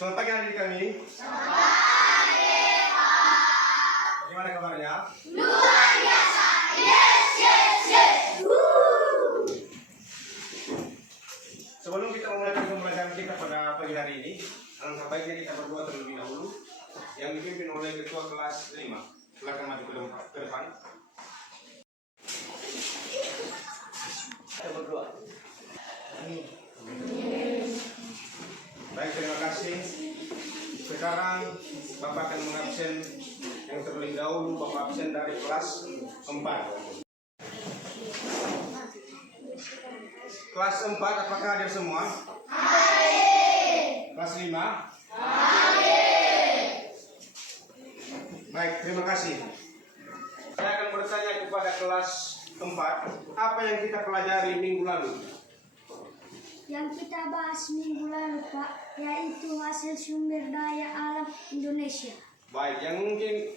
Selamat pagi adik kami. Gimana kabarnya? Luar biasa. Yes, yes, yes. Sebelum kita memulai pembelajaran kita pada pagi hari ini, alangkah baiknya kita berdoa terlebih dahulu yang dipimpin oleh ketua kelas 5. Silakan maju ke depan. Kita berdoa. Baik, terima kasih. Sekarang Bapak akan mengabsen yang terlebih dahulu. Bapak absen dari kelas 4. Kelas 4 apakah hadir semua? Hadir. Kelas 5? Hadir. Baik, terima kasih. Saya akan bertanya kepada kelas 4, apa yang kita pelajari minggu lalu? Yang kita bahas minggu lalu, Pak, yaitu hasil sumber daya alam Indonesia. Baik,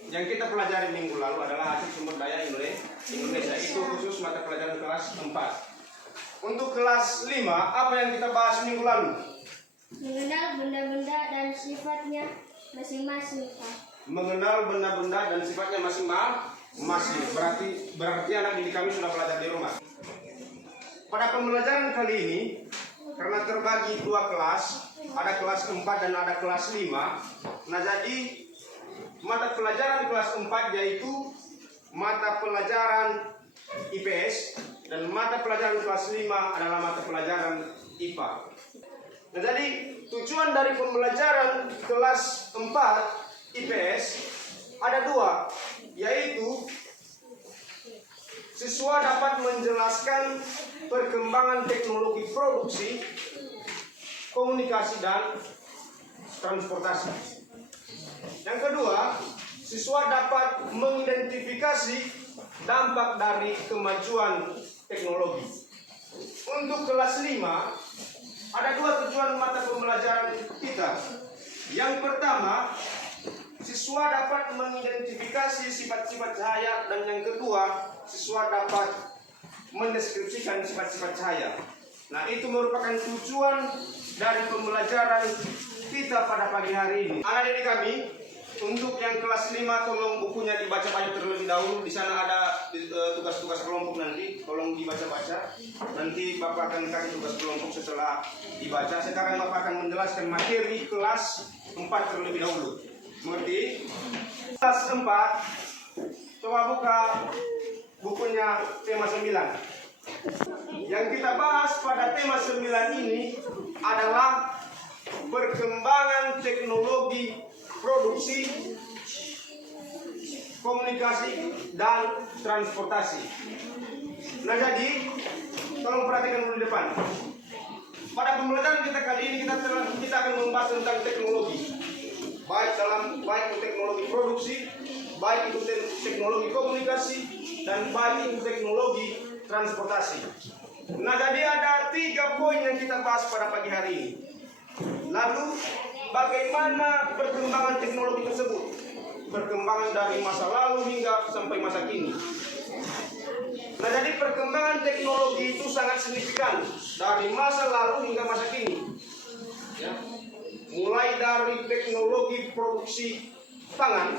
yang kita pelajari minggu lalu adalah hasil sumber daya Indonesia. Itu khusus mata pelajaran kelas 4. Untuk kelas 5, apa yang kita bahas minggu lalu? Mengenal benda-benda dan sifatnya masing-masing, Pak. Mengenal benda-benda dan sifatnya masing-masing. Berarti anak didik kami sudah belajar di rumah. Pada pembelajaran kali ini, karena terbagi 2 kelas, ada kelas 4 dan ada kelas 5. Nah, jadi mata pelajaran kelas 4 yaitu mata pelajaran IPS dan mata pelajaran kelas 5 adalah mata pelajaran IPA. Nah, jadi tujuan dari pembelajaran kelas 4 IPS ada 2, yaitu siswa dapat menjelaskan perkembangan teknologi produksi, komunikasi, dan transportasi. Yang kedua, siswa dapat mengidentifikasi dampak dari kemajuan teknologi. Untuk kelas 5, ada 2 tujuan mata pembelajaran kita. Yang pertama, siswa dapat mengidentifikasi sifat-sifat cahaya, dan yang kedua, siswa dapat mendeskripsikan sifat-sifat cahaya. Nah, itu merupakan tujuan dari pembelajaran kita pada pagi hari ini. Anak didik kami, untuk yang kelas 5 tolong bukunya dibaca-baca terlebih dahulu. Di sana ada tugas-tugas kelompok nanti, tolong dibaca-baca. Nanti Bapak akan kasih tugas kelompok setelah dibaca. Sekarang Bapak akan menjelaskan materi kelas 4 terlebih dahulu. Mengerti? Kelas 4, coba buka bukunya tema 9. Yang kita bahas pada tema 9 ini adalah perkembangan teknologi produksi, komunikasi, dan transportasi. Nah, jadi tolong perhatikan dulu di depan. Pada pembelajaran kita kali ini kita akan membahas tentang teknologi. Baik itu teknologi produksi, baik itu teknologi komunikasi, dan baik itu teknologi transportasi. Nah, jadi ada 3 poin yang kita bahas pada pagi hari ini. Lalu, bagaimana perkembangan teknologi tersebut? Perkembangan dari masa lalu hingga sampai masa kini. Nah, jadi perkembangan teknologi itu sangat signifikan dari masa lalu hingga masa kini. Ya. Mulai dari teknologi produksi pangan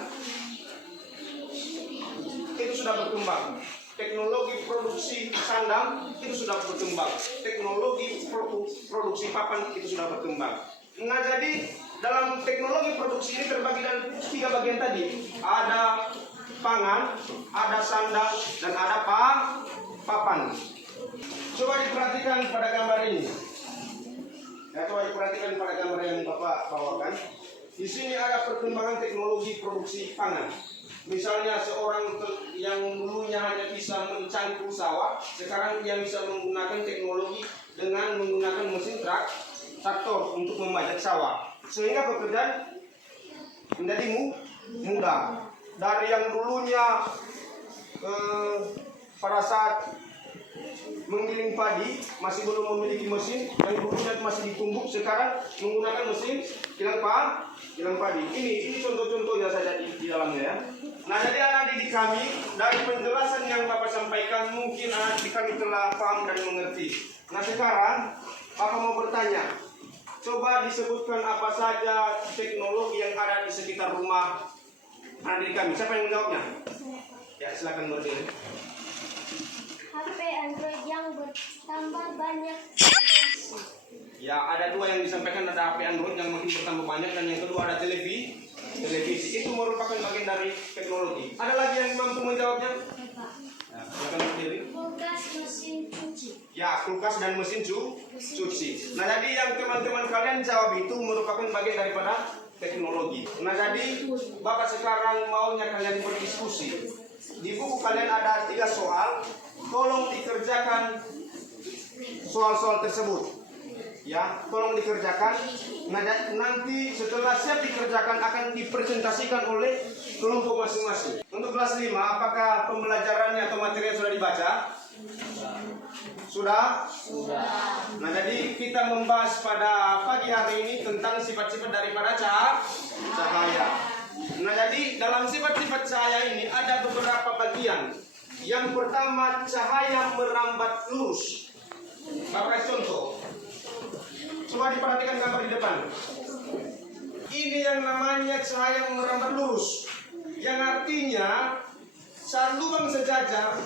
itu sudah berkembang, teknologi produksi sandang itu sudah berkembang, teknologi produksi papan itu sudah berkembang. Nah, jadi dalam teknologi produksi ini terbagi dalam 3 bagian tadi. Ada pangan, ada sandang, dan ada papan. Coba diperhatikan pada gambar ini. Ya, coba diperhatikan pada gambar yang Bapak bawakan. Di sini ada perkembangan teknologi produksi pangan. Misalnya seorang yang dulunya hanya bisa mencangkul sawah, sekarang dia bisa menggunakan teknologi dengan menggunakan mesin traktor untuk membajak sawah, sehingga pekerjaan menjadi mudah. Dari yang dulunya pada saat menggiling padi masih belum memiliki mesin, yang dulunya masih ditumbuk, sekarang menggunakan mesin gilang padi. Ini contoh-contohnya saja di dalamnya, ya. Nah, jadi anak didik kami, dari penjelasan yang Bapak sampaikan, mungkin anak didik kami telah paham dan mengerti. Nah, sekarang Bapak mau bertanya, coba disebutkan apa saja teknologi yang ada di sekitar rumah anak didik kami. Siapa yang menjawabnya? Ya, silakan berdiri. HP Android yang bertambah banyak. Ya, ada dua yang disampaikan, ada HP Android yang makin bertambah banyak, dan yang kedua ada televisi. Itu merupakan bagian dari teknologi. Ada lagi yang mampu menjawabnya? Ya, silakan berdiri. Kulkas, mesin cuci. Ya, kulkas dan mesin cuci. Nah, jadi yang teman-teman kalian jawab itu merupakan bagian daripada teknologi. Nah, jadi Bapak sekarang maunya kalian berdiskusi. Di buku kalian ada 3 soal. Tolong dikerjakan soal-soal tersebut. Ya, tolong dikerjakan. Nah, nanti setelah siap dikerjakan akan dipresentasikan oleh kelompok masing-masing. Untuk kelas 5, apakah pembelajarannya atau materinya sudah dibaca? Sudah? Nah, jadi kita membahas pada pagi hari ini tentang sifat-sifat daripada cahaya. Nah, jadi dalam sifat-sifat cahaya ini ada beberapa bagian. Yang pertama, cahaya merambat lurus. Bapak kasih contoh. Coba diperhatikan gambar di depan. Ini yang namanya cahaya merambat lurus. Yang artinya saat lubang sejajar,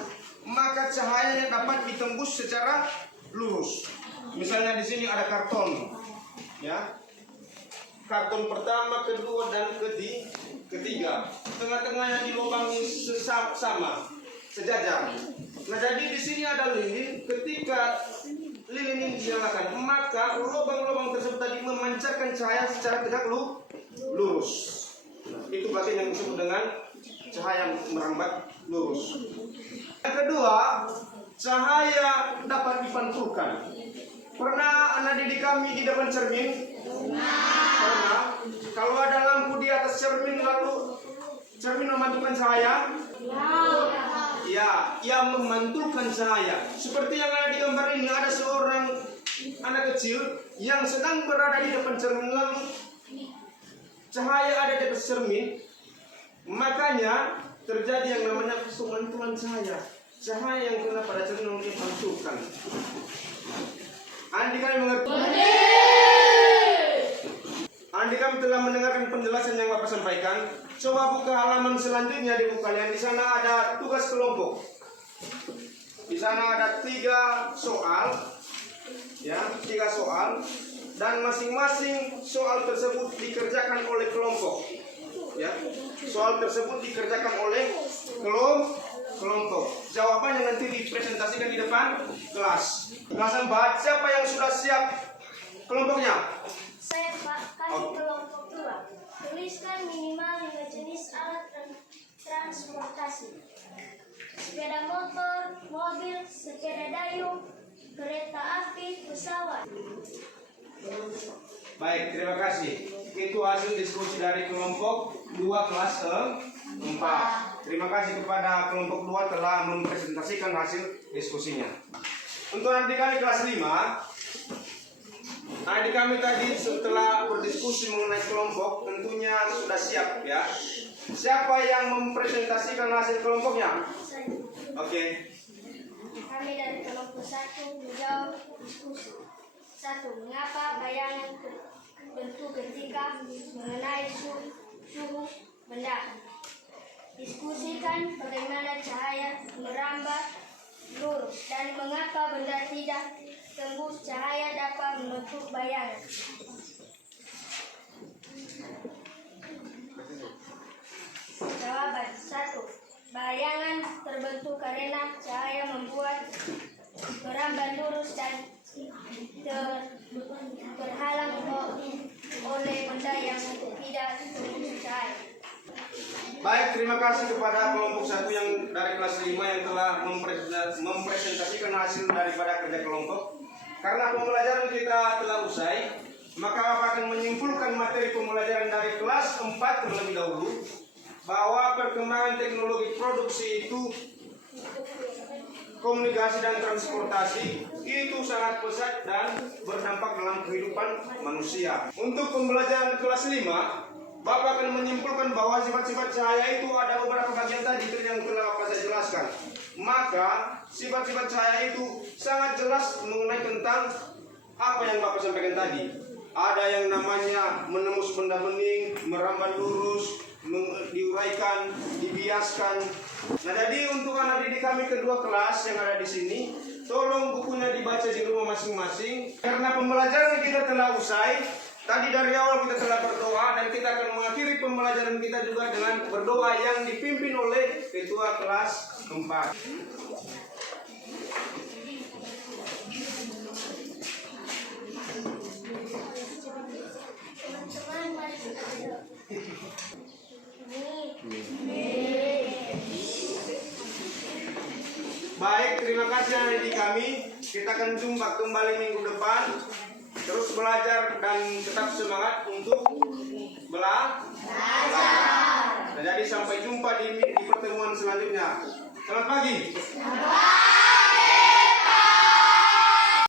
maka cahayanya dapat ditembus secara lurus. Misalnya di sini ada karton, ya. Karton pertama, kedua, dan ketiga. Tengah-tengahnya dilubangi sama, sejajar. Nah, jadi di sini ada lilin. Ketika lilin ini dinyalakan, maka lubang-lubang tersebut tadi memancarkan cahaya secara tegak lurus. Itu bagian yang disebut dengan cahaya merambat lurus. Yang kedua, cahaya dapat dipantulkan. Pernah anak didik kami di depan cermin? Pernah. Kalau ada lampu di atas cermin, lalu cermin memantulkan cahaya? Ya, yang memantulkan cahaya. Seperti yang ada di gambar ini, ada seorang anak kecil yang sedang berada di depan cermin, lalu cahaya ada di atas cermin. Makanya terjadi yang namanya pemantulan cahaya. Cahaya yang kena pada cermin lalu dipantulkan. Andi kami mengerti? Andi kami telah mendengarkan penjelasan yang Bapak sampaikan. Coba buka halaman selanjutnya di buku kalian. Di sana ada tugas kelompok. Di sana ada 3 soal, ya, 3 soal, dan masing-masing soal tersebut dikerjakan oleh kelompok. Ya, soal tersebut dikerjakan oleh kelompok. Jawabannya nanti dipresentasikan di depan kelas. Kelas 4, siapa yang sudah siap kelompoknya? Saya Pak, kami kelompok 2. Tuliskan minimal 5 jenis alat transportasi. Sepeda motor, mobil, sepeda dayung, kereta api, pesawat. Baik, terima kasih. Itu hasil diskusi dari kelompok 2 kelas 4. Terima kasih kepada kelompok 2 telah mempresentasikan hasil diskusinya. Untuk nanti kami kelas 5, adik kami tadi setelah berdiskusi mengenai kelompok tentunya sudah siap, ya. Siapa yang mempresentasikan hasil kelompoknya? Oke. Kami dari kelompok 1 menjawab diskusi. 1. Mengapa bayangan bentuk ketika mengenai suhu benda? Diskusikan bagaimana cahaya merambat lurus dan mengapa benda tidak tembus cahaya dapat membentuk bayangan. Jawaban 1. Bayangan terbentuk karena cahaya membuat merambat lurus dan terhalang oleh benda yang tidak tembus cahaya. Baik, terima kasih kepada kelompok 1 yang dari kelas 5 yang telah mempresentasikan hasil daripada kerja kelompok. Karena pembelajaran kita telah usai, maka Bapak akan menyimpulkan materi pembelajaran dari kelas 4 terlebih dahulu, bahwa perkembangan teknologi produksi itu, komunikasi dan transportasi itu sangat pesat dan berdampak dalam kehidupan manusia. Untuk pembelajaran kelas 5, Bapak akan menyimpulkan bahwa sifat-sifat cahaya itu ada beberapa bagian tadi yang telah Bapak saya jelaskan. Maka sifat-sifat cahaya itu sangat jelas mengenai tentang apa yang Bapak sampaikan tadi. ada yang namanya menembus benda bening, merambat lurus, diuraikan, dibiaskan. Nah, jadi untuk anak didik kami kedua kelas yang ada di sini, tolong bukunya dibaca di rumah masing-masing. Karena pembelajaran kita telah usai, tadi dari awal kita telah berdoa dan kita akan mengakhiri pembelajaran kita juga dengan berdoa yang dipimpin oleh ketua kelas 4. Baik, terima kasih anak didik kami. Kita akan jumpa kembali minggu depan. Terus belajar dan tetap semangat untuk belajar. Nah, jadi sampai jumpa di pertemuan selanjutnya. Selamat pagi.